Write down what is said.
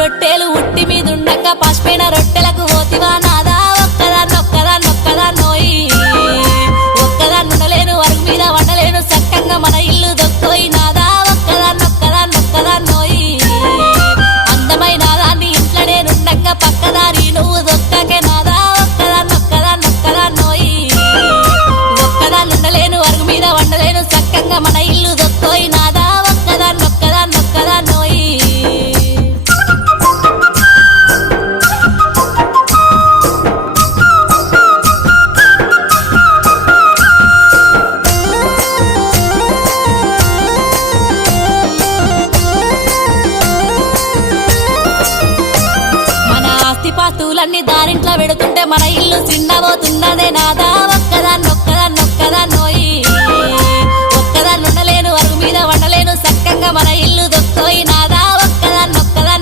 రొట్టెలు ఉట్టి మీదుండగా పసిపోయిన రొట్టెలకు పోతివా నాదా ఒక్కదాన్నోయి ఒక్కదాన్నుండలేను అరుగు మీద వండలేను సక్కంగా మన ఇల్లు దొక్కోయి నాదా ఒక్కదాన్నోయి అందమైన దాన్ని ఇంట్లో నేనుండగా పక్కదారి నువ్వు దొక్కకే నాదా ఒక్కదాన్నోయి ఒక్కదాన్నుండలేను అరుగు మీద వండలేను సక్కంగా మన ఇల్లు దొక్కోయి నాదా ఒక్కదాన్నోయి పాస్తులన్నీ దారింట్లో పెడుతుంటే మన ఇల్లు చిన్నబోతున్నదే నాదా